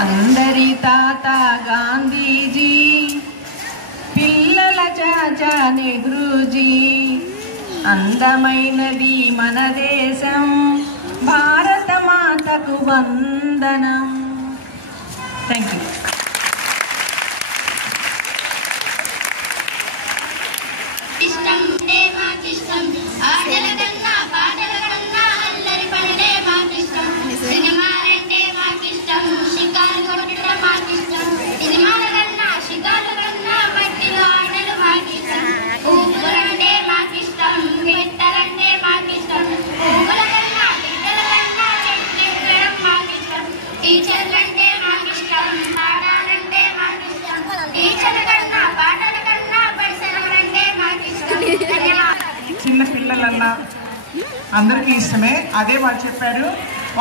అందరి తాత గాంధీజీ, పిల్లల చాచా నెహ్రూజీ, అందమైనది మన దేశం, భారత మాతకు వందనం. Thank you. చిన్న పిల్లలన్నా అందరికీ ఇష్టమే. అదే వాళ్ళు చెప్పారు.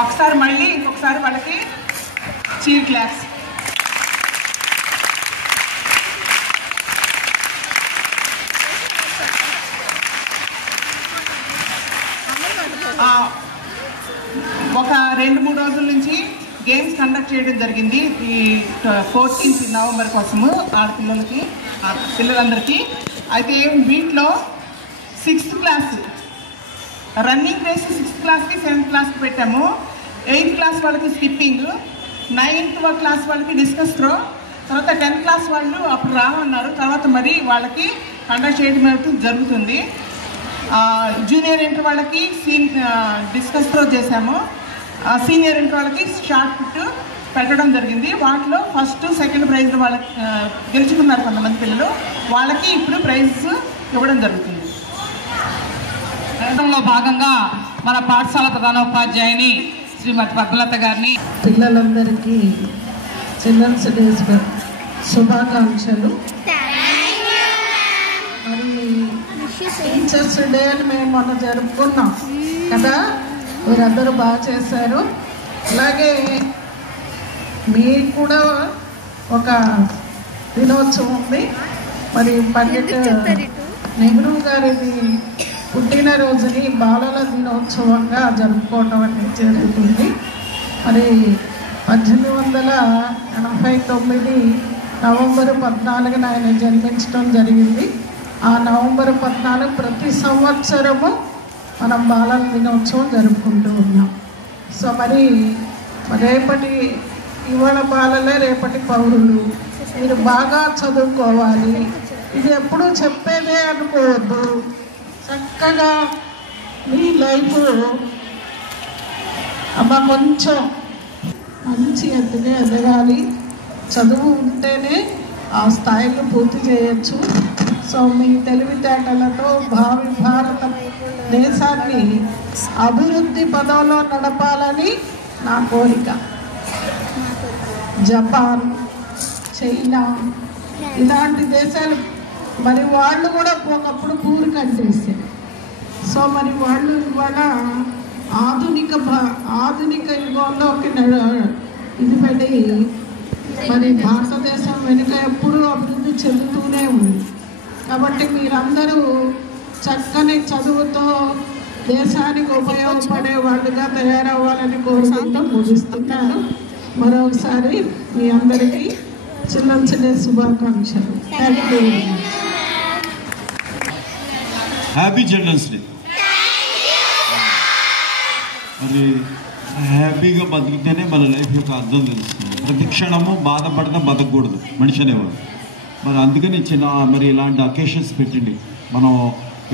ఒకసారి మళ్ళీ ఇంకొకసారి వాళ్ళకి చీర్ క్లాప్స్. ఒక 2-3 రోజుల నుంచి గేమ్స్ కండక్ట్ చేయడం జరిగింది. ఈ 14th నవంబర్ కోసము ఆడపిల్లలకి పిల్లలందరికీ. అయితే వీటిలో 6th class running race 6th క్లాస్కి 7th క్లాస్కి పెట్టాము. 8th క్లాస్ వాళ్ళకి స్కిప్పింగ్, 9th క్లాస్ వాళ్ళకి డిస్కస్ త్రో, తర్వాత 10th క్లాస్ వాళ్ళు అప్పుడు రావన్నారు. తర్వాత మరి వాళ్ళకి కండక్ట్ చేయడం జరుగుతుంది. జూనియర్ ఇంటర్ వాళ్ళకి డిస్కస్ త్రో చేశాము. సీనియర్ ఇంటర్ వాళ్ళకి షార్ట్ పుట్ పెట్టడం జరిగింది. వాటిలో ఫస్ట్ సెకండ్ ప్రైజ్ వాళ్ళకి గెలుచుకున్నారు కొంతమంది పిల్లలు. వాళ్ళకి ఇప్పుడు ప్రైజ్ ఇవ్వడం జరుగుతుంది. లో భాగంగా మన పాఠశాల ప్రధానోపాధ్యాయుని శ్రీమతి పద్మలత గారిని పిల్లలందరికీ చిల్డ్రన్స్ డే శుభాకాంక్షలు. మరి టీచర్స్ డే అని మేము మొన్న జరుపుకున్నాం కదా, మీరందరూ బాగా చేశారు. అలాగే మీకు కూడా ఒక దినోత్సవం ఉంది. మరి పండిట్ నెహ్రూ గారిది పుట్టినరోజుని బాలల దినోత్సవంగా జరుపుకోవటం అనేది జరుగుతుంది. మరి 1889 నవంబర్ 14న ఆయన జన్మించడం జరిగింది. ఆ నవంబర్ 14 ప్రతి సంవత్సరము మనం బాలల దినోత్సవం జరుపుకుంటూ ఉన్నాం. సో మరి ఇవాళ బాలలే రేపటి పౌరులు. మీరు బాగా చదువుకోవాలి. ఇది ఎప్పుడూ చెప్పేదే అనుకోవద్దు. చక్కగా మీ లైఫ్ కొంచెం మంచి ఎదగాలి. చదువు ఉంటేనే ఆ స్థాయిలో పూర్తి చేయొచ్చు. సో మీ తెలివితేటలతో భావి భారత దేశాన్ని అభివృద్ధి పదంలో నడపాలని నా కోరిక. జపాన్, చైనా ఇలాంటి దేశాలు మరి వాళ్ళు కూడా ఒకప్పుడు పూర్ కంట్రీస్. సో మరి వాళ్ళు ఇవాళ ఆధునిక యుగంలోకి ఇది పడి మరి భారతదేశం వెనుక ఎప్పుడూ అభివృద్ధి చెందుతూనే ఉంది. కాబట్టి మీరందరూ చక్కని చదువుతో దేశానికి ఉపయోగపడే వాళ్ళుగా తయారవ్వాలని కోరుకుంటూ ముగిస్తున్నాను. మరొకసారి మీ అందరికీ చిల్డ్రన్స్ డే శుభాకాంక్షలు. Thank you. Happy children's day. మరి హ్యాపీగా బతికితేనే మన లైఫ్ యొక్క అర్థం తెలుస్తుంది. ప్రతి క్షణము బాధపడతా బతకూడదు మనిషి అనేవాడు. మరి అందుకని మరి ఇలాంటి అకేషన్స్ పెట్టండి. మనం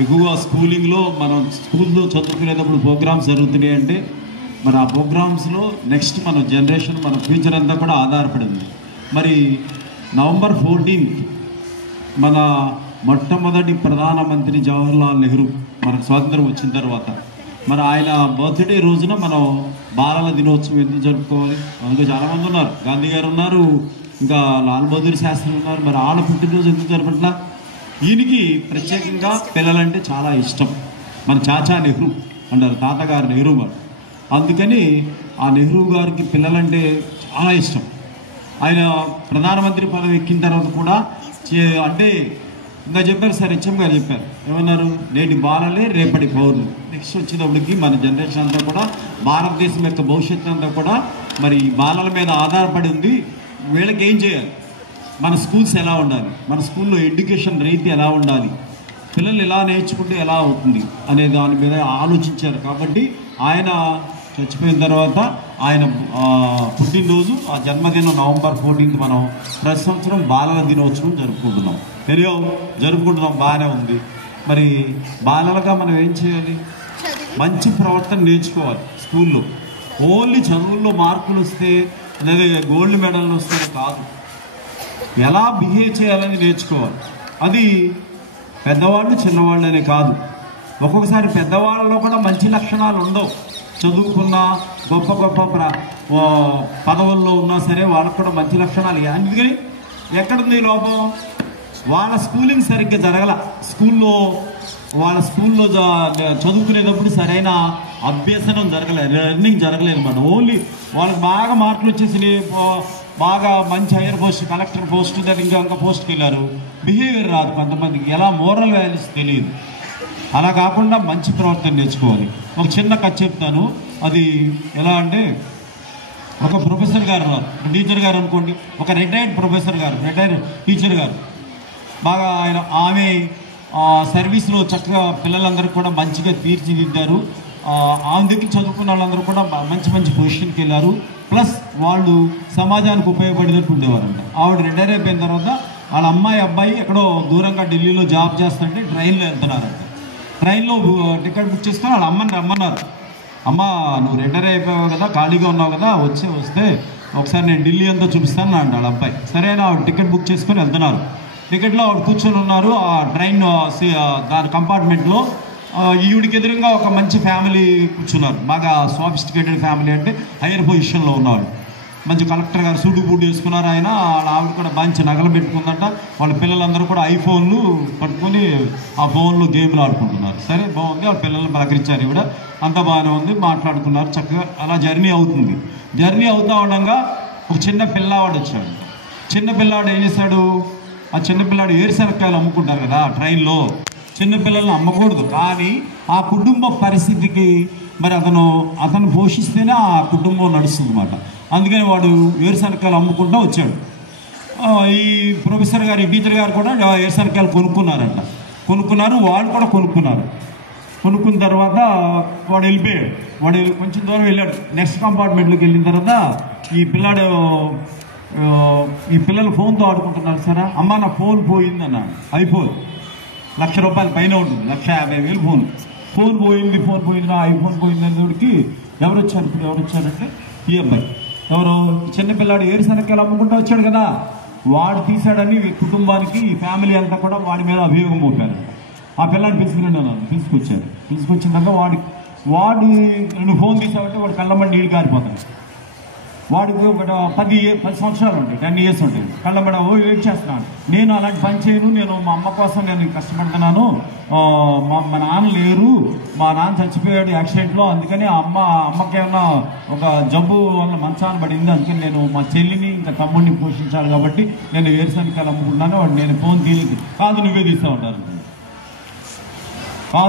ఎక్కువగా స్కూలింగ్లో మనం స్కూల్లో చదువుకునేటప్పుడు ప్రోగ్రామ్స్ జరుగుతున్నాయి అంటే మరి ఆ ప్రోగ్రామ్స్లో నెక్స్ట్ మన జనరేషన్ మన ఫ్యూచర్ అంతా కూడా ఆధారపడింది. మరి నవంబర్ 14 మన మొట్టమొదటి ప్రధానమంత్రి జవహర్లాల్ నెహ్రూ మనకు స్వాతంత్రం వచ్చిన తర్వాత మరి ఆయన బర్త్డే రోజున మనం బాలల దినోత్సవం ఎందుకు జరుపుకోవాలి? అందులో చాలామంది ఉన్నారు. గాంధీ గారు ఉన్నారు, ఇంకా లాల్ బహదూర్ శాస్త్రి ఉన్నారు. మరి ఆడ పుట్టినరోజు ఎందుకు జరపట్లా? ఈయనకి ప్రత్యేకంగా పిల్లలంటే చాలా ఇష్టం. మన చాచా నెహ్రూ అంటారు, తాతగారు నెహ్రూ గారు. అందుకని ఆ నెహ్రూ గారికి పిల్లలంటే చాలా ఇష్టం. ఆయన ప్రధానమంత్రి పదవి ఎక్కిన తర్వాత కూడా అంటే ఇంకా చెప్పారు సార్, హెచ్ఎం గారు చెప్పారు, ఏమన్నారు, నేటి బాలలే రేపటి పౌరులు. నెక్స్ట్ వచ్చేటప్పటికి మన జనరేషన్ అంతా కూడా భారతదేశం యొక్క భవిష్యత్తు అంతా కూడా మరి బాలల మీద ఆధారపడి ఉంది. వీళ్ళకి ఏం చేయాలి, మన స్కూల్స్ ఎలా ఉండాలి, మన స్కూల్లో ఎడ్యుకేషన్ రీతి ఎలా ఉండాలి, పిల్లలు ఎలా నేర్చుకుంటే ఎలా అవుతుంది అనే దాని మీద ఆలోచించారు. కాబట్టి ఆయన చచ్చిపోయిన తర్వాత ఆయన పుట్టినరోజు, ఆ జన్మదినం November 14th మనం ప్రతి సంవత్సరం బాలల దినోత్సవం జరుపుకుంటున్నాం. జరుపుకుంటున్నాం, బాగానే ఉంది. మరి బాలలుగా మనం ఏం చేయాలి, మంచి ప్రవర్తన నేర్చుకోవాలి. స్కూల్లో ఓన్లీ చదువుల్లో మార్కులు వస్తే లేదా గోల్డ్ మెడల్ వస్తే కాదు, ఎలా బిహేవ్ చేయాలని నేర్చుకోవాలి. అది పెద్దవాళ్ళు చిన్నవాళ్ళు అనే కాదు, ఒక్కొక్కసారి పెద్దవాళ్ళలో కూడా మంచి లక్షణాలు ఉండవు. చదువుకున్న గొప్ప గొప్ప పదవుల్లో ఉన్నా సరే వాళ్ళకు కూడా మంచి లక్షణాలు. అందుకని ఎక్కడుంది లోపం, వాళ్ళ స్కూలింగ్ సరిగ్గా జరగల, వాళ్ళ స్కూల్లో చదువుకునేటప్పుడు సరైన అభ్యసనం జరగలేదు, లెర్నింగ్ జరగలేదు అన్నమాట. ఓన్లీ వాళ్ళకి బాగా మార్కులు వచ్చేసి బాగా మంచి హైయర్ పోస్ట్, కలెక్టర్ పోస్ట్, ఇంకా పోస్ట్కి వెళ్ళారు. బిహేవియర్ రాదు కొంతమందికి, ఎలా మోరల్ వాల్యూస్ తెలియదు. అలా కాకుండా మంచి ప్రవర్తన నేర్చుకోవాలి. ఒక చిన్న కథ చెప్తాను. అది ఎలా అంటే, ఒక ప్రొఫెసర్ గారు, టీచర్ గారు అనుకోండి, ఒక రిటైర్డ్ ప్రొఫెసర్ గారు, రిటైర్డ్ టీచర్ గారు, బాగా ఆమె సర్వీస్లో చక్కగా పిల్లలందరూ కూడా మంచిగా తీర్చిదిద్దారు. ఆమె దగ్గర చదువుకున్న వాళ్ళందరూ కూడా మంచి మంచి పొజిషన్కి వెళ్ళారు. ప్లస్ వాళ్ళు సమాజానికి ఉపయోగపడేటట్టు ఉండేవారంట. ఆవిడ రిటైర్ అయిపోయిన తర్వాత వాళ్ళ అబ్బాయి ఎక్కడో దూరంగా ఢిల్లీలో జాబ్ చేస్తుంటే ట్రైన్లో వెళ్తున్నారంట. ట్రైన్లో టికెట్ బుక్ చేసుకొని వాళ్ళ అమ్మని రమ్మన్నారు. అమ్మ, నువ్వు రిటైర్ అయిపోయావు కదా, ఖాళీగా ఉన్నావు కదా, వస్తే ఒకసారి నేను ఢిల్లీ అంతా చూపిస్తాను అంట వాళ్ళ అబ్బాయి. సరే అని ఆవిడ టికెట్ బుక్ చేసుకొని వెళ్తున్నారు. టికెట్లో ఆవిడ కూర్చొని ఉన్నారు. ఆ ట్రైన్ దాని కంపార్ట్మెంట్లో ఈవిడికి ఎదురుగా ఒక మంచి ఫ్యామిలీ కూర్చున్నారు. బాగా సోఫిస్టికేటెడ్ ఫ్యామిలీ, అంటే హైయర్ పొజిషన్లో ఉన్నవాళ్ళు. మంచి కలెక్టర్ గారు సూటు బూటు వేసుకున్నారు. ఆయన వాళ్ళ ఆవిడ కూడా మంచి నగలు పెట్టుకుందంట. వాళ్ళ పిల్లలందరూ కూడా ఐఫోన్లు పట్టుకొని ఆ ఫోన్లో గేమ్లు ఆడుకుంటున్నారు. సరే, బాగుంది. వాళ్ళ పిల్లల్ని పలకరించారు. ఈవిడ అంతా బాగానే ఉంది, మాట్లాడుకున్నారు చక్కగా. అలా జర్నీ అవుతుంది. జర్నీ అవుతూ ఉండగా ఒక చిన్న పిల్లవాడు వచ్చాడు. చిన్న పిల్లవాడు ఏం చేశాడు, ఆ చిన్నపిల్లాడు ఏరుశనక్కాయలు అమ్ముకుంటారు కదా ట్రైన్లో. చిన్నపిల్లల్ని అమ్మకూడదు, కానీ ఆ కుటుంబ పరిస్థితికి మరి అతను పోషిస్తేనే ఆ కుటుంబం నడుస్తుంది అన్నమాట. అందుకని వాడు ఏరుశనక్కాయలు అమ్ముకుంటూ వచ్చాడు. ఈ ప్రొఫెసర్ గారు, టీచర్ గారు కూడా ఏరుశనక్కాయలు కొనుక్కున్నారంట. వాళ్ళు కూడా కొనుక్కున్నారు. కొనుక్కున్న తర్వాత వాడు వెళ్ళిపోయాడు. వాడు కొంచెం దూరం వెళ్ళాడు. నెక్స్ట్ కంపార్ట్మెంట్లోకి వెళ్ళిన తర్వాత ఈ పిల్లలు ఫోన్తో ఆడుకుంటున్నారు. సరే, అమ్మ నా ఫోన్ పోయింది అన్నాడు. ఐఫోన్ ₹1,00,000 పైన ఉంటుంది, 1,50,000 ఫోన్ పోయింది. ఐఫోన్ పోయింది అనేవాడికి ఎవరు వచ్చారంటే ఈ అబ్బాయి. ఎవరు, చిన్నపిల్లాడు ఏరుశనక్కాయలు అమ్ముకుంటూ వచ్చాడు కదా, వాడు తీశాడని కుటుంబానికి, ఈ ఫ్యామిలీ అంతా కూడా వాడి మీద అభియోగం మోపారు. ఆ పిల్లాడిని తీసుకొచ్చిన తర్వాత వాడు నువ్వు ఫోన్ తీసావంటే వాడు కళ్ళమ్మడి నీళ్ళు కారిపోతాడు. వాడికి ఒక 10 సంవత్సరాలు ఉంటాయి, 10 years ఉంటాయి. కళ్ళబడ వెయిట్ చేస్తున్నాను, నేను అలాంటి పని చేయను, నేను మా అమ్మ కోసం నేను కష్టపడుతున్నాను, మా నాన్న లేరు, మా నాన్న చచ్చిపోయాడు యాక్సిడెంట్లో, అందుకని అమ్మకి ఏమన్నా ఒక జబ్బు వల్ల మంచాన పడింది, అందుకని నేను మా చెల్లిని ఇంకా తమ్ముడిని పోషించాలి కాబట్టి నేను ఏరుశనక్కాయలు అమ్ముకుంటున్నాను. వాడు నేను ఫోన్ తీయలేదు. కాదు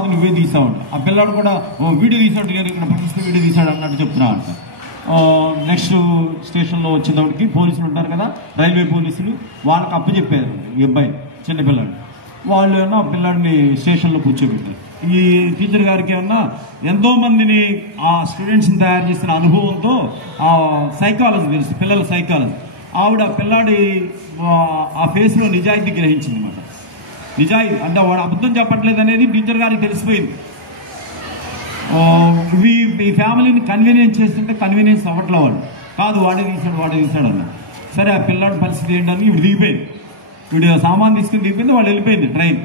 నువ్వే తీసావు. ఆ పిల్లాడు కూడా వీడియో తీసాడు, నేను ఇక్కడ పరిస్థితి వీడియో తీసాడు అన్నట్టు చెప్తున్నా అంట. నెక్స్ట్ స్టేషన్లో వచ్చేటప్పటికి పోలీసులు ఉంటారు కదా, రైల్వే పోలీసులు, వాళ్ళకి అప్పచెప్పారు ఈ అబ్బాయి చిన్నపిల్లాడు. వాళ్ళు ఏమన్నా ఆ పిల్లాడిని స్టేషన్లో కూర్చోబెట్టారు. ఈ టీచర్ గారికి ఏమన్నా ఎంతోమందిని ఆ స్టూడెంట్స్ని తయారు చేసిన అనుభవంతో ఆ సైకాలజీ తెలుసు, పిల్లల సైకాలజీ. ఆవిడ పిల్లాడి ఆ ఫేస్లో నిజాయితీ గ్రహించింది అన్నమాట. నిజాయితీ అంటే వాడు అబద్ధం చెప్పట్లేదు అనేది టీచర్ గారికి తెలిసిపోయింది. ఈ ఫ్యామిలీని కన్వీనియన్స్ చేస్తుంటే కన్వీనియన్స్ అవ్వట్లే వాళ్ళు. కాదు వాడే తీశాడు అన్నాడు. సరే, ఆ పిల్లాడి పరిస్థితి ఏంటని ఇప్పుడు దిగిపోయింది. వీడు సామాన్ తీసుకుని దిగిపోయింది, వాళ్ళు వెళ్ళిపోయింది. ట్రైన్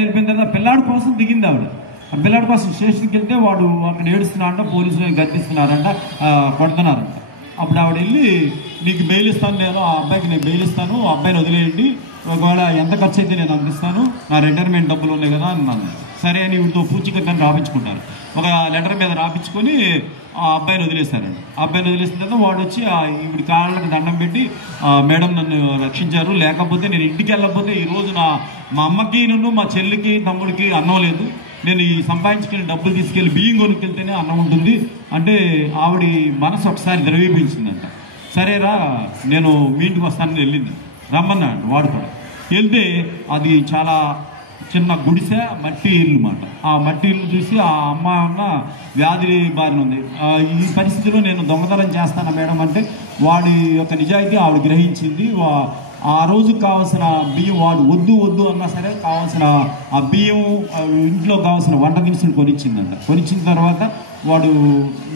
వెళ్ళిపోయిన తర్వాత పిల్లాడి కోసం దిగింది ఆవిడ. ఆ పిల్లాడి కోసం స్టేషన్కి వెళ్తే వాడు అక్కడ ఏడుస్తున్నాడంట, పోలీసులు గద్దిస్తున్నారంట, కొడుతున్నారంట. అప్పుడు ఆవిడ వెళ్ళి, నీకు బెయిల్ ఇస్తాను, నేను ఆ అబ్బాయికి నేను బెయిల్ ఇస్తాను, ఆ అబ్బాయిని వదిలేయండి, ఒకవేళ ఎంత ఖర్చు అయితే నేను అందిస్తాను, నా రిటైర్మెంట్ డబ్బులు ఉన్నాయి కదా అన్నాను. సరే అని వీటితో పూచికత్తని రాపించుకుంటారు. ఒక లెటర్ మీద రాపించుకొని ఆ అబ్బాయిని వదిలేస్తారండి. ఆ అబ్బాయిని వదిలేసిన తర్వాత వాడు వచ్చి ఈవిడి కాళ్ళకి దండం పెట్టి, మేడం నన్ను రక్షించారు, లేకపోతే నేను ఇంటికి వెళ్ళకపోతే ఈరోజు మా అమ్మకి, నన్ను మా చెల్లికి తమ్ముడికి అన్నం లేదు, నేను ఈ సంపాదించుకుని డబ్బులు తీసుకెళ్ళి బియ్యం కొనుక్కెళ్తేనే అన్నం ఉంటుంది అంటే ఆవిడ మనసు ఒకసారి ద్రవీపించిందంట. సరేరా నేను మీ ఇంటికి వస్తానని వెళ్ళింది, రమ్మన్నాడు వాడు కూడా. వెళ్తే అది చాలా చిన్న గుడిసె మట్టి ఇల్లు మాట. ఆ మట్టి ఇల్లు చూసి ఆ అమ్మాయి ఉన్న వ్యాధి బారిన ఉంది. ఈ పరిస్థితిలో నేను దొంగతనం చేస్తాను మేడం అంటే వాడి యొక్క నిజాయితీ ఆవిడ గ్రహించింది. ఆ రోజుకి కావాల్సిన బియ్యం వాడు వద్దు అన్నా సరే కావాల్సిన ఆ బియ్యం ఇంట్లో కావాల్సిన వంట దినుసులు కొనిచ్చిందంట. కొనిచ్చిన తర్వాత వాడు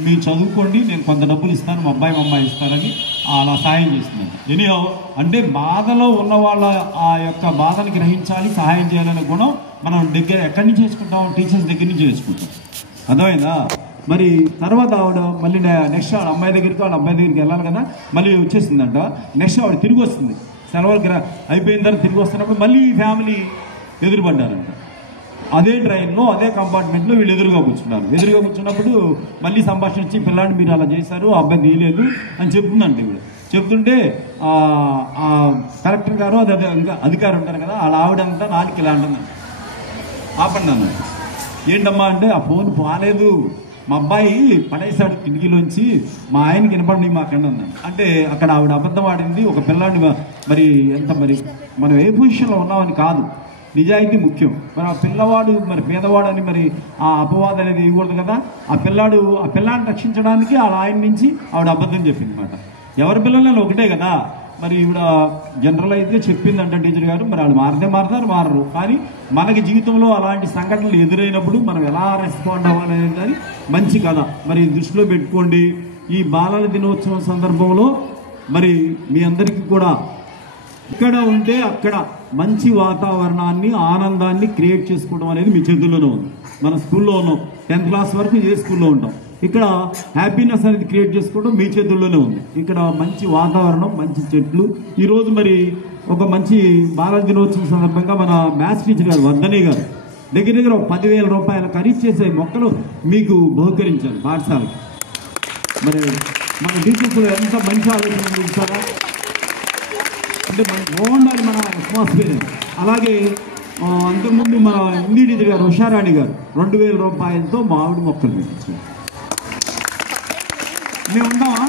మీరు చదువుకోండి, నేను కొంత డబ్బులు ఇస్తాను, మా అమ్మాయి ఇస్తారని అలా సాయం చేసిందంట. ఎనీహౌ అంటే బాధలో ఉన్న వాళ్ళ ఆ యొక్క బాధను గ్రహించాలి, సహాయం చేయాలనే గుణం మనం ఎక్కడి నుంచి చేసుకుంటాం? టీచర్స్ దగ్గర నుంచి చేసుకుంటాం. అర్థమైందా? మరి తర్వాత ఆవిడ మళ్ళీ నెక్స్ట్ వాళ్ళ అబ్బాయి దగ్గరికి వెళ్ళాలి కదా, మళ్ళీ వచ్చేసిందంట. నెక్స్ట్ ఆవిడ తిరిగి వస్తుంది, సెలవులకి అయిపోయిన తర్వాత తిరిగి వస్తున్నప్పుడు మళ్ళీ ఈ ఫ్యామిలీ ఎదురుపడ్డారంట. అదే ట్రైన్లో అదే కంపార్ట్మెంట్లో వీళ్ళు ఎదురుగా కూర్చున్నప్పుడు మళ్ళీ సంభాషణ ఇచ్చి పిల్లాడిని మీరు అలా చేశారు, ఆ అబ్బాయి తీయలేదు అని చెప్తుందంట. ఇవిడ చెప్తుంటే కలెక్టర్ గారు అదే ఇంకా అధికారి ఉంటారు కదా, వాళ్ళ ఆవిడంతా నాలుగు ఇలా అంటుందంట. ఆపండి అన్న. ఏంటమ్మా అంటే ఆ ఫోన్ పోలేదు, మా అబ్బాయి పడేశాడు కిటికీలోంచి, మా ఆయనకి వినపడి మాకండి అన్నాను. అంటే అక్కడ ఆవిడ అబద్ధం ఆడింది. ఒక పిల్లాడిని మరి మరి మనం ఏ పొజిషన్లో ఉన్నామని కాదు, నిజాయితీ ముఖ్యం. మరి ఆ పిల్లవాడు మరి పేదవాడు అని మరి ఆ అపవాదం అనేది ఇవ్వకూడదు కదా. ఆ పిల్లాడిని రక్షించడానికి వాళ్ళ ఆయన నుంచి ఆవిడ అబద్ధం చెప్పింది అనమాట. ఎవరి పిల్లలు ఒకటే కదా. మరి ఈవిడ జనరలైజ్గా చెప్పిందంట టీచర్ గారు. మరి వాళ్ళు మారరు. కానీ మనకి జీవితంలో అలాంటి సంఘటనలు ఎదురైనప్పుడు మనం ఎలా రెస్పాండ్ అవ్వాలనేది కానీ మంచి కథ మరి దృష్టిలో పెట్టుకోండి. ఈ బాలల దినోత్సవం సందర్భంలో మరి మీ అందరికీ కూడా ఇక్కడ ఉంటే అక్కడ మంచి వాతావరణాన్ని, ఆనందాన్ని క్రియేట్ చేసుకోవడం అనేది మీ చేతుల్లోనే ఉంది. మన స్కూల్లో ఉన్నాం, 10th క్లాస్ వరకు ఏ స్కూల్లో ఉంటాం. ఇక్కడ హ్యాపీనెస్ అనేది క్రియేట్ చేసుకోవడం మీ చేతుల్లోనే ఉంది. ఇక్కడ మంచి వాతావరణం, మంచి చెట్లు. ఈరోజు మరి ఒక మంచి బాలల దినోత్సవం సందర్భంగా మన మ్యాథ్స్ టీచర్ గారు వర్ధని గారు దగ్గర 10,000 రూపాయలు ఖరీదు చేసే మొక్కలు మీకు బహుకరించారు పాఠశాలకి. మరి మన టీచర్స్లో ఎంత మంచి ఆలోచన చూసారా అంటే బాగుండాలి మన అట్మాస్ఫియర్. అలాగే అంతకుముందు మన హిందీ టీచర్ గారు ఉషారాణి గారు 2,000 రూపాయలతో మామిడి మొక్కలు పెట్టించారు. మేము ఉంటామా?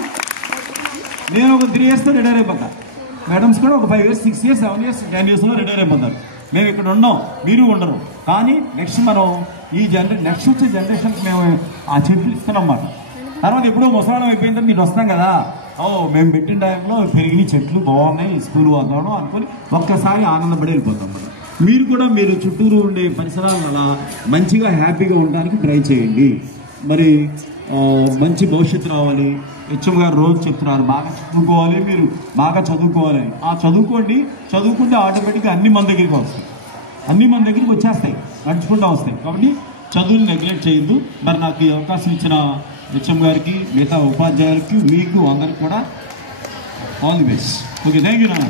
నేను ఒక 3 yearsతో రిటైర్ అయిపోతా. మేడమ్స్ కూడా ఒక 5 years, 6 years, 7 years, 10 yearsలో రిటైర్ అయిపోతారు. మేము ఇక్కడ ఉన్నాం, మీరు ఉండరు. కానీ నెక్స్ట్ మనం నెక్స్ట్ వచ్చే జనరేషన్కి మేము ఆ చెట్లు ఇస్తున్నాం అన్నమాట. తర్వాత ఎప్పుడో ముసలాడం అయిపోయిన తర్వాత మీరు వస్తాం కదా, మేము పెట్టిన టైంలో పెరిగిన చెట్లు బాగున్నాయి, స్కూల్ వాతావరణం అనుకొని ఒక్కసారి ఆనందపడి వెళ్ళిపోతాం మనం. మీరు కూడా మీరు చుట్టూరు ఉండే పరిసరాలను అలా మంచిగా హ్యాపీగా ఉండడానికి ట్రై చేయండి. మరి మంచి భవిష్యత్తు రావాలి. హెచ్ఎం గారు రోజు చెప్తున్నారు బాగా చదువుకోవాలి, మీరు బాగా చదువుకోవాలి. ఆ చదువుకుంటే ఆటోమేటిక్గా అన్ని మన దగ్గరికి వస్తాయి, అన్నీ మన దగ్గరికి వచ్చేస్తాయి, నడుచుకుంటూ వస్తాయి. కాబట్టి చదువుని నెగ్లెక్ట్ చేయొద్దు. మరి నాకు ఈ అవకాశం ఇచ్చిన హెచ్ఎం గారికి, మిగతా ఉపాధ్యాయులకి, మీకు అందరికి కూడా all the best. Okay, thank you నాన్న.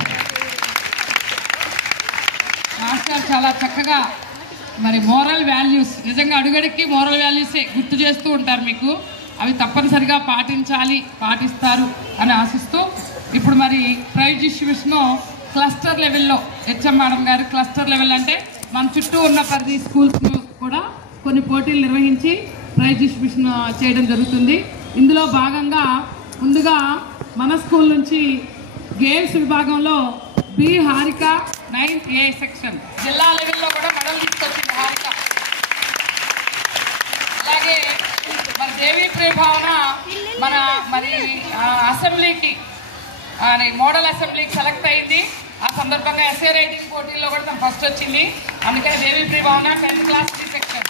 మాస్టర్ చాలా చక్కగా మరి మోరల్ వాల్యూస్, నిజంగా అడుగడికి మోరల్ వాల్యూసే గుర్తు చేస్తూ ఉంటారు మీకు. అవి తప్పనిసరిగా పాటిస్తారు అని ఆశిస్తూ ఇప్పుడు మరి ప్రైజ్ డిస్ట్రిబ్యూషన్ క్లస్టర్ లెవెల్లో హెచ్ఎం మేడం గారు క్లస్టర్ లెవెల్ అంటే మన చుట్టూ ఉన్న 10 స్కూల్స్ కూడా కొన్ని పోటీలు నిర్వహించి ప్రైజ్ డిస్ట్రిబ్యూషన్ చేయడం జరుగుతుంది. ఇందులో భాగంగా ముందుగా మన స్కూల్ నుంచి గేమ్స్ విభాగంలో B Harika 9th A section జిల్లా లెవెల్లో కూడా మెడల్ తీసుకొచ్చింది హారిక. అలాగే మన దేవీ ప్రేభావన మరి అసెంబ్లీకి మోడల్ అసెంబ్లీకి సెలెక్ట్ అయింది. ఆ సందర్భంగా ఎస్ఏ రైటింగ్ పోటీల్లో కూడా తను ఫస్ట్ వచ్చింది. అందుకని దేవీ ప్రేభావన 10th class C సెక్షన్.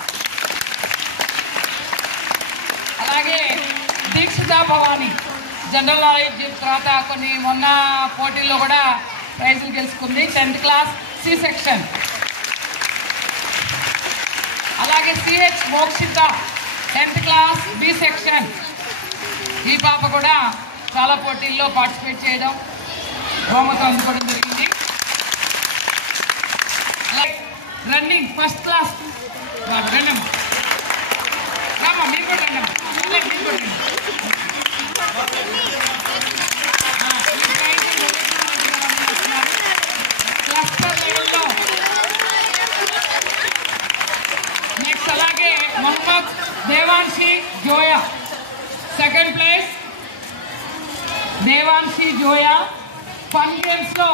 అలాగే దీక్షితా భవాని జనరల్ నాలెడ్జ్ తర్వాత కొన్ని మొన్న పోటీల్లో కూడా ప్రైజులు గెలుచుకుంది, 10th class C సెక్షన్. అలాగే CH Mokshita 10th class B section. ఈ పాప కూడా చాలా పోటీల్లో పార్టిసిపేట్ చేయడం, బహుమతి అందుకోవడం జరిగింది. అలాగే రన్నింగ్ ఫస్ట్ క్లాస్ రండమ్మ, మీరు కూడా రండమ్మ, మీరు కూడా క్లస్టర్ లెవెల్లో నెక్స్ట్. అలాగే second place Devanshi Zoya. Fun గేమ్స్లో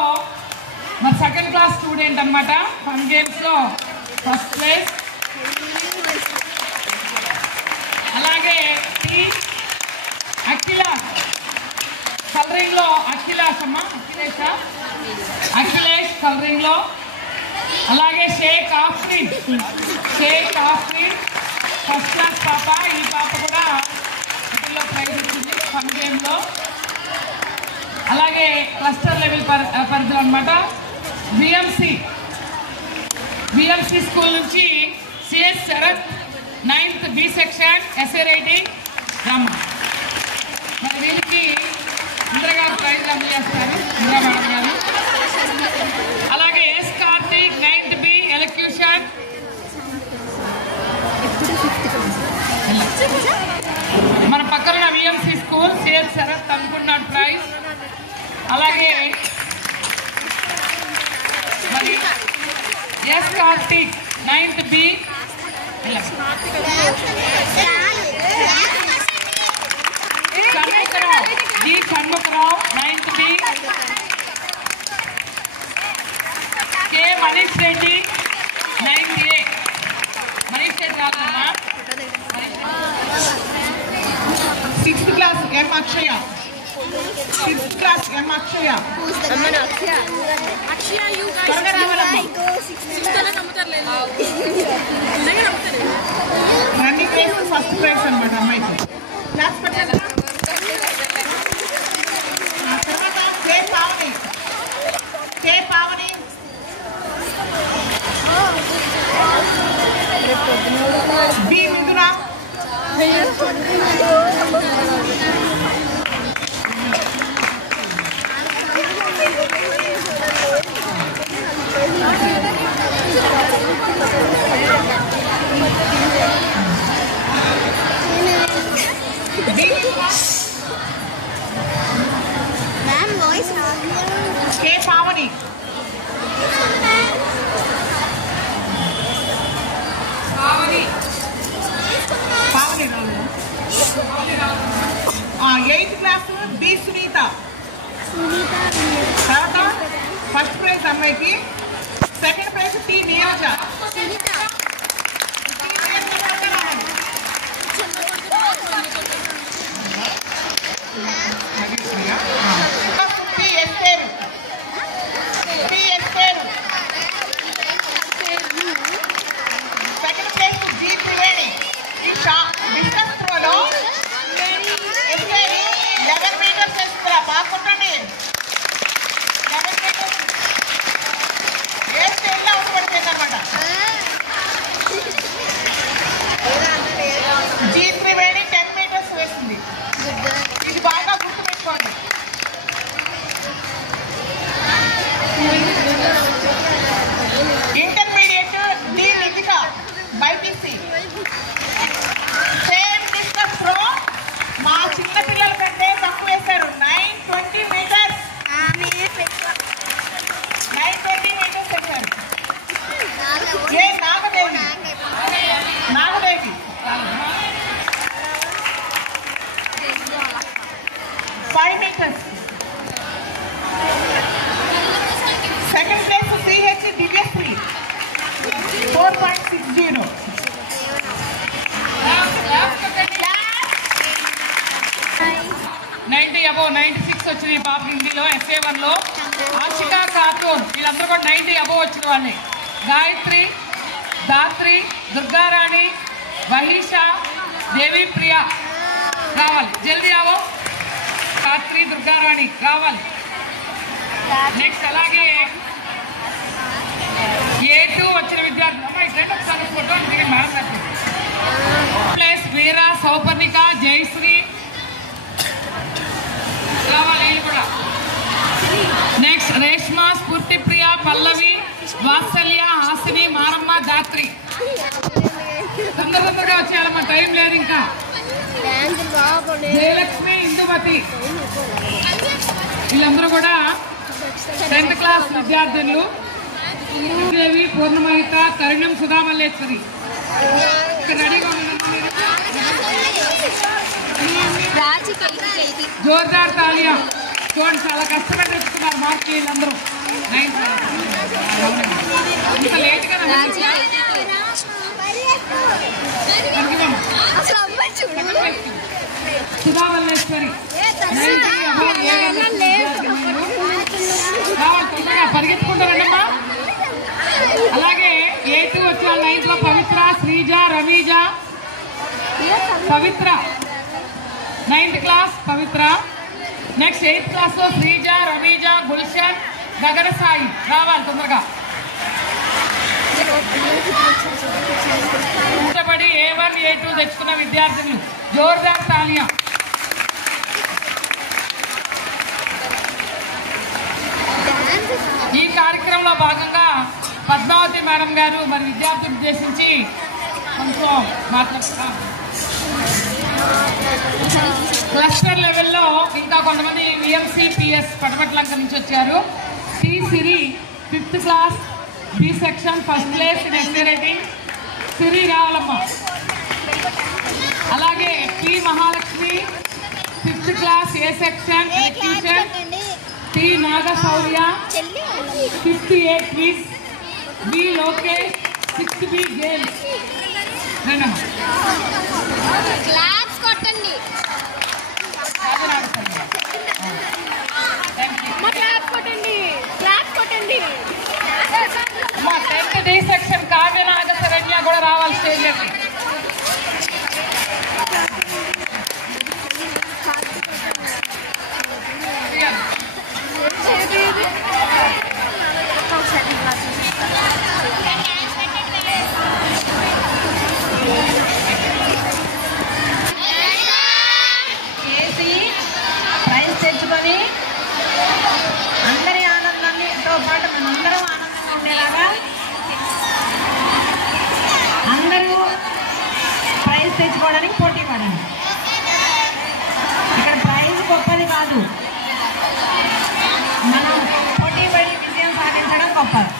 మరి సెకండ్ క్లాస్ స్టూడెంట్ అనమాట. ఫన్ గేమ్స్లో ఫస్ట్ ప్లేస్. అలాగే అఖిలాష్ కలరింగ్లో అఖిలాష్ కలరింగ్లో. అలాగే షేక్ ఆఫ్రీన్ ఫస్ట్ క్లాస్ పాప. ఈ పాప కూడా వీటిల్లో ప్రైజ్ వచ్చింది ఫన్ గేమ్లో. అలాగే క్లస్టర్ లెవెల్ పరిధిలో అనమాట. బిఎంసి స్కూల్ నుంచి CS Sharath 9th B section SA writing drama. మరి వీరికి ఇంద్రగా ప్రైజ్ అందజేస్తారు ఇంద్రా మేడం గారు. అలాగే yes Karthik 9th B elocution. మన పక్కన విఎంసి స్కూల్ సిఎస్ శరత్ అందుకున్నాడు ప్రైజ్. అలాగే మరి S Karthik 9th B Shanmukharao 9th B. K Manish Reddy 9th A. Manish Reddy రాదమ్మా. 6th class M Akshaya. 6th class M Akshaya. Running race first prize అనమాట అమ్మాయికి. క్లాస్ పెట్టండి. తర్వాత K Pavani B Mithuna. K Pavani. Pavani 8th class B Sunitha. తర్వాత ఫస్ట్ ప్రైజ్ అమ్మాయికి. Second prize T Neeraja. Second place G Triveni. బిజినెస్ త్రోలో 11 metres వేస్తుందా బాగుంటుంది. 11 మీటర్స్ వేస్తే ఎలా ఉండబడుతుంది అనమాట. జీ త్రివేణి 10 మీటర్స్ వేస్తుంది. ఇది బాగా గుర్తుపెట్టుకోండి. Intermediate D Lithika BiPC. Same distance throw మా చిన్న పిల్లల కంటే తక్కువ వేశారు. 920 మీటర్స్. 920 మీటర్స్ వేశారు. A Nagadevi 5 metres. Second place CH Divyasri 4.60. 90 above 96 వచ్చింది ఈ పాప హిందీలో. SA1లో ఆశికా ఖాతూన్. వీళ్ళందరూ కూడా 90 above వచ్చిన వాళ్ళే. గాయత్రి, దాత్రి, దుర్గారాణి, వహీషా, దేవి ప్రియా రావాలి. జల్దీ ఆవో. గాయత్రి, దుర్గారాణి రావాలి. నెక్స్ట్ అలాగే A2 వచ్చిన విద్యార్థులు మేడం ప్లేస్ వీరా, సౌపర్ణిక, జయశ్రీ రావాలి కూడా. నెక్స్ట్ రేష్మ, స్ఫూర్తి ప్రియ, పల్లవి, వాత్సల్య, హాసిని, మారమ్మ, దాత్రి. తొందరగా వచ్చేయాలమ్మా, టైం లేదు ఇంకా. జయలక్ష్మి, ఇందుమతి వీళ్ళందరూ కూడా 10th క్లాస్ విద్యార్థులు. దేవి, పూర్ణమహిత, కరుణం, సుధామల్లేశ్వరి. రెడీగా ఉన్నారమ్మా మీరు? జోర్దార్ తాలియా. చూడండి చాలా కష్టపడి తెచ్చుకున్నారు మార్కులు వీళ్ళందరూ. 9th ఇంత లేట్గా సుధావల్లేశ్వరి పరిగెత్తుకుంటారండమ్మా. అలాగే A2 వచ్చే 9th లో పవిత్ర, శ్రీజ, రమీజ. పవిత్ర 9th క్లాస్ పవిత్ర. నెక్స్ట్ 8th క్లాస్ లో శ్రీజ, రమీజ, గుల్షన్, గగన సాయి రావాలి తొందరగా. కష్టపడి A1, A2 తెచ్చుకున్న విద్యార్థులు జోర్దార్ తాలియా. ఈ కార్యక్రమంలో భాగంగా పద్మావతి మేడం గారు మరి విద్యార్థులు ఉద్దేశించి కొంచెం మాట్లాడుతున్నారు. క్లస్టర్ లెవెల్లో ఇంకా కొంతమంది VMCPS పటపట్లంక నుంచి వచ్చారు. T Siri 5th class B section first place in essay writing. Siri రావాలమ్మ. అలాగే T Mahalakshmi 5th class A section elocution. T Nagashaurya 5th A quiz. B Lokesh 6th B games. Claps కొట్టండి. క్లాప్స్ కొట్టండి. మా 10th D సెక్షన్ కావ్య నాగశరణ్య కూడా రావాలి స్టేజ్లోకి. చేసి ప్రైజ్ తెచ్చుకొని అందరి ఆనందాన్నితో పాటు మనందరం ఆనందంగా ఉండేలాగా అందరూ ప్రైజ్ తెచ్చుకోవడానికి పోటీ పడండి. ఇక్కడ ప్రైజ్ గొప్పది కాదు, మనం పోటీ పడి విజయం సాధించడం గొప్పది.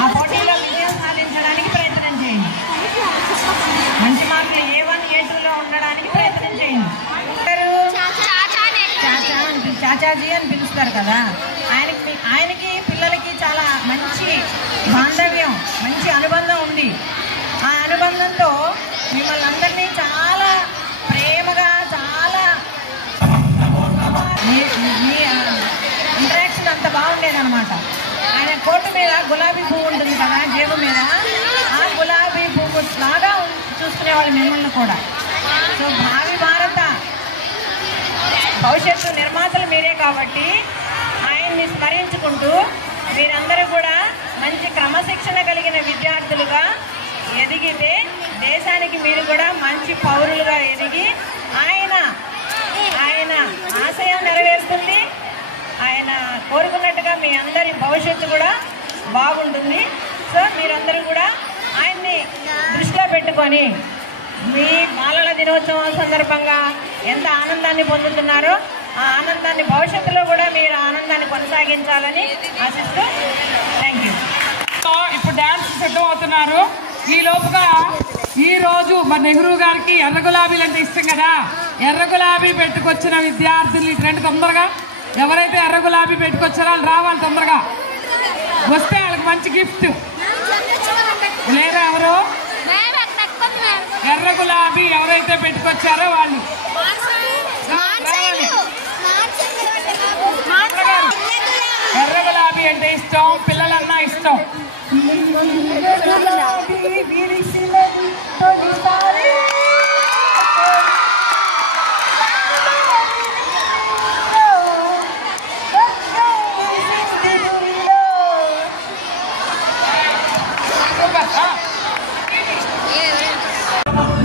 ఆ పోటీలో విజయం సాధించడానికి ప్రయత్నం చేయండి. మంచి మార్కులు A1, A2లో ఉండడానికి ప్రయత్నం చేయండి. చాచాజీ అని పిలుస్తారు కదా, ఆయనకి పిల్లలకి చాలా మంచి బాంధవ్యం, మంచి అనుబంధం ఉంది. ఆ అనుబంధంతో మిమ్మల్ని అందరినీ చాలా ప్రేమగా, చాలా మీ ఇంటరాక్షన్ అంత బాగుండేదన్నమాట. ఆయన కోటు మీద గులాబీ పువ్వు ఉంటుంది కదా జేబు మీద, ఆ గులాబీ పువ్వు లాగా చూసుకునేవాళ్ళు మిమ్మల్ని కూడా. సో భావి భారత భవిష్యత్తు నిర్మాతలు మీరే కాబట్టి ఆయన్ని స్మరించుకుంటూ మీరందరూ కూడా మంచి క్రమశిక్షణ కలిగిన విద్యార్థులుగా ఎదిగితే దేశానికి మీరు కూడా మంచి పౌరులుగా ఎదిగి ఆయన ఆశయం నెరవేరుతుంది. ఆయన కోరుకున్నట్టుగా మీ అందరి భవిష్యత్తు కూడా బాగుంటుంది. సో మీరందరూ కూడా ఆయన్ని దృష్టిలో పెట్టుకొని మీ బాలల దినోత్సవం సందర్భంగా ఎంత ఆనందాన్ని పొందుతున్నారో ఆ ఆనందాన్ని భవిష్యత్తులో కూడా మీరు ఆనందాన్ని కొనసాగించాలని ఆశిస్తూ థ్యాంక్ యూ. ఇప్పుడు డాన్స్ సిద్ధం అవుతున్నారు. ఈ లోపుగా ఈ రోజు మన నెహ్రూ గారికి ఎర్ర గులాబీలు అంటే ఇష్టం కదా, ఎర్ర గులాబీ పెట్టుకొచ్చిన విద్యార్థులు ఇటు రండి తొందరగా. ఎవరైతే ఎర్ర గులాబీ పెట్టుకొచ్చారో వాళ్ళు రావాలి తొందరగా. వస్తే వాళ్ళకి మంచి గిఫ్ట్. లేదా ఎవరు ఎర్ర గులాబీ ఎవరైతే పెట్టుకొచ్చారో వాళ్ళు ఎర్ర గులాబీ అంటే ఇష్టం, పిల్లలన్నా ఇష్టం.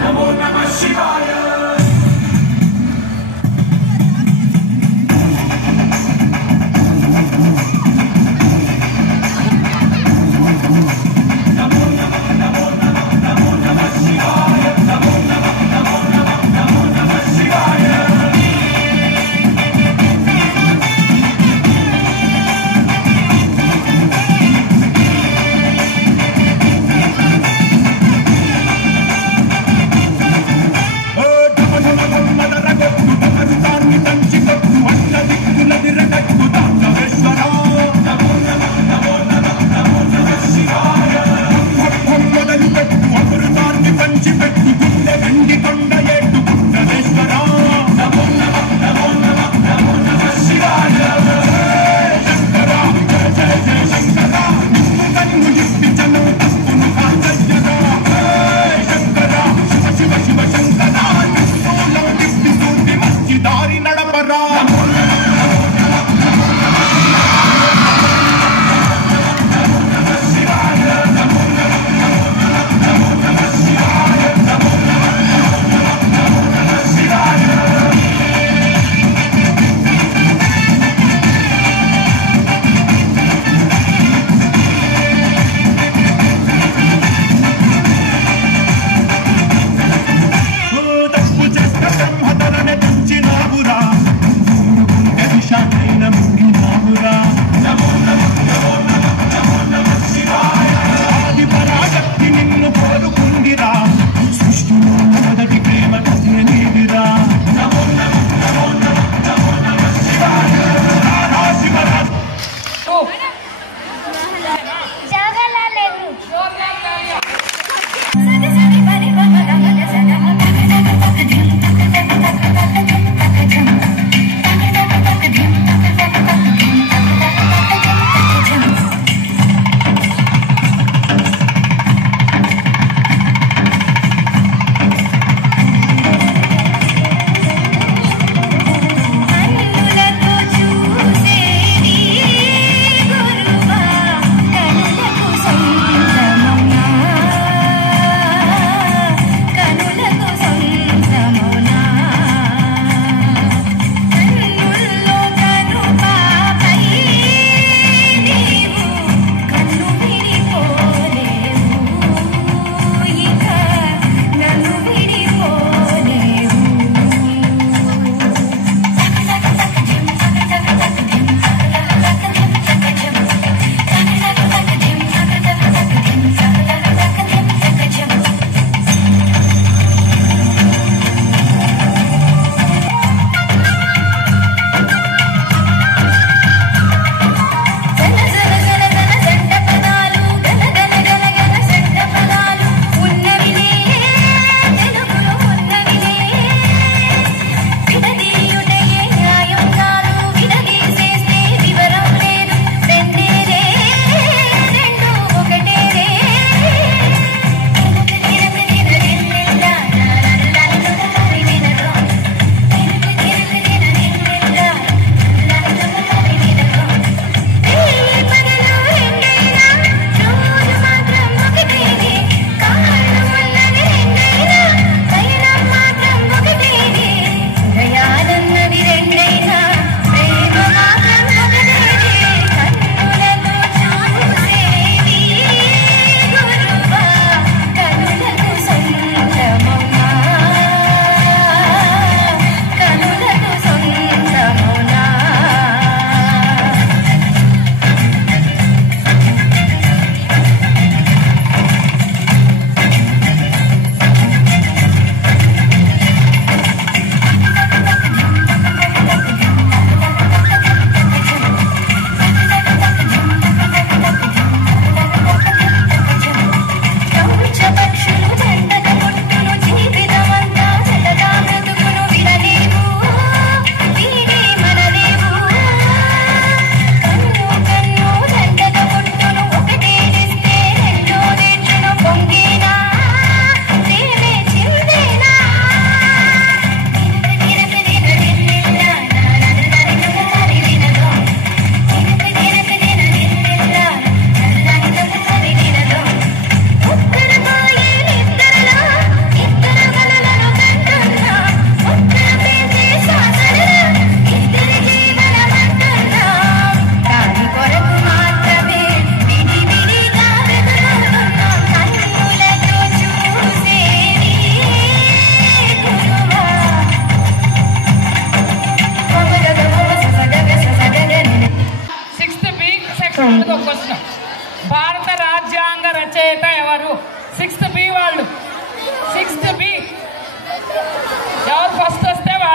నమో నమః శివాయ. నమో నమః నమో నమః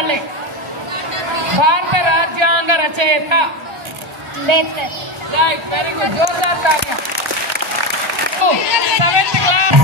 వాళ్ళే. భారత రాజ్యాంగ రచయిత. రైట్, వెరీ గుడ్, జోర్దార్ తాలియా. 7th class.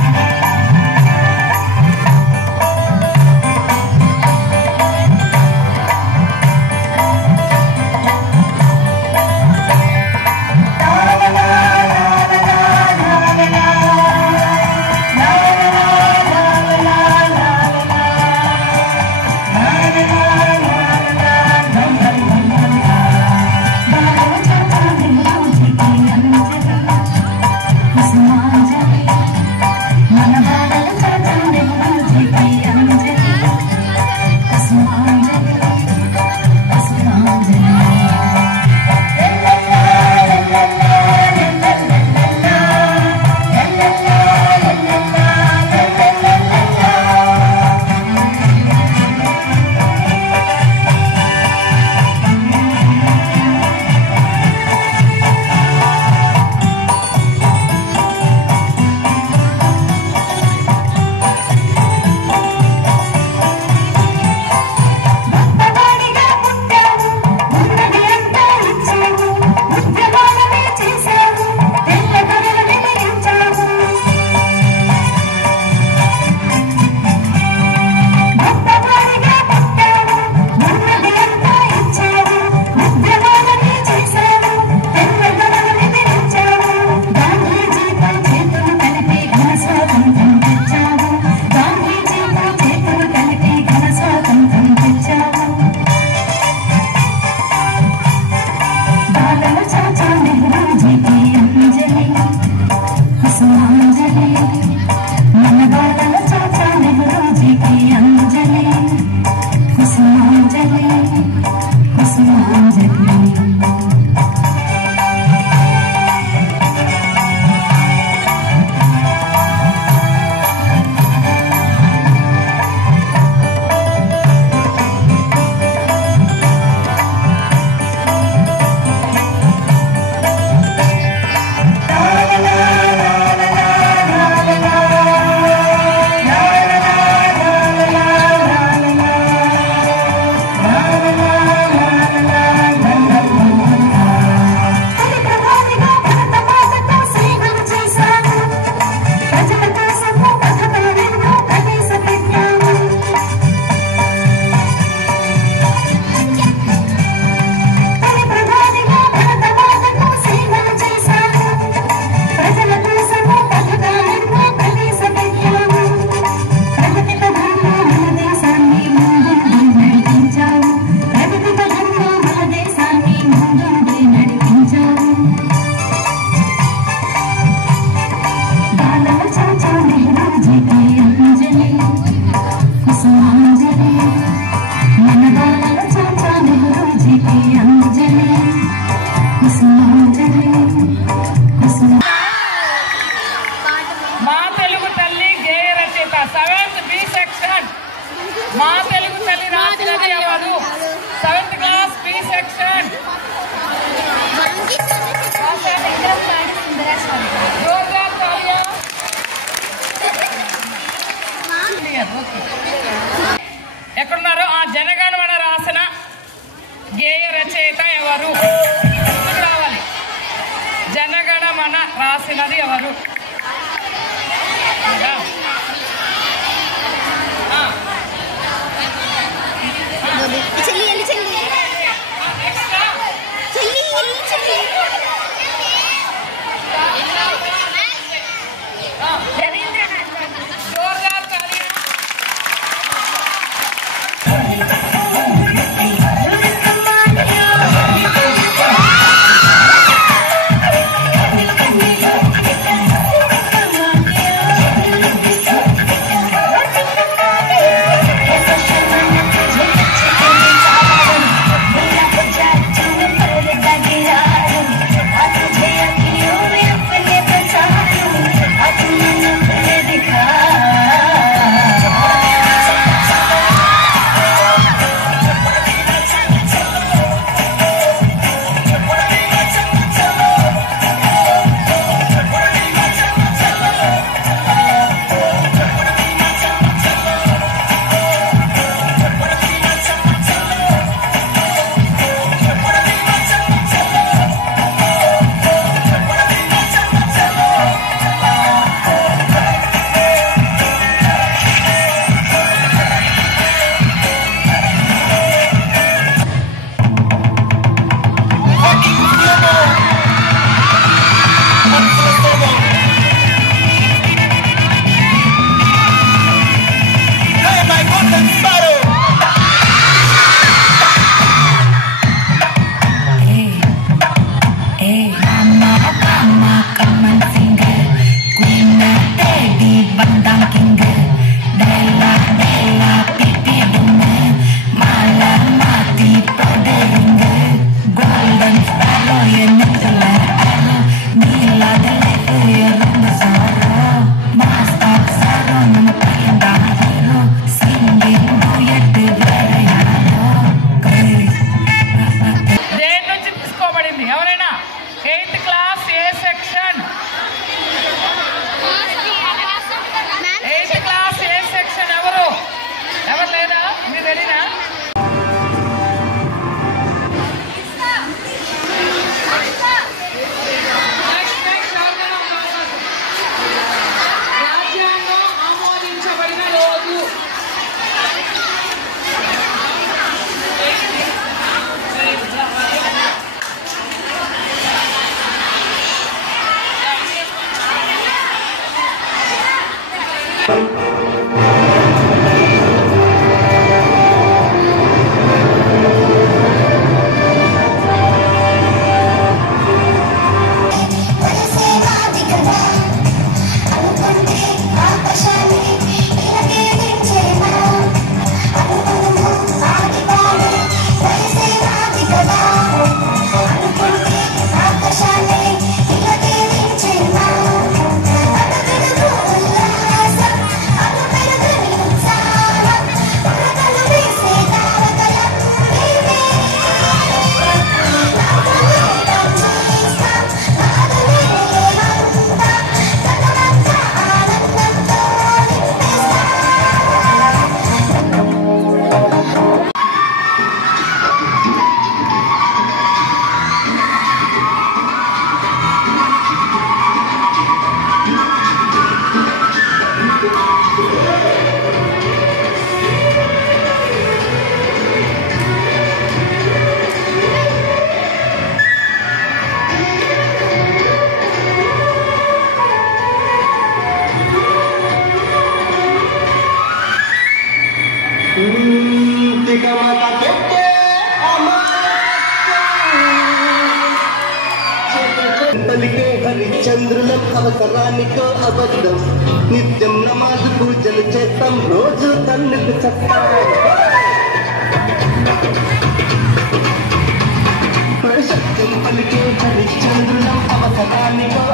మా తెలుగు తల్లి రాసినది ఎవరు? 7th class B section. ఎక్కడున్నారు? ఆ జనగణమన రాసిన గేయ రచయిత ఎవరు? రావాలి. జనగణమన రాసినది ఎవరు? పలికే హరిచంద్రులం అవసరానికో అబద్ధం నిత్యం నమాజు పూజలు చేస్తాం రోజు తన్నుకు చట్టం సత్యం పలికే హరిచంద్రులం అవసరానికో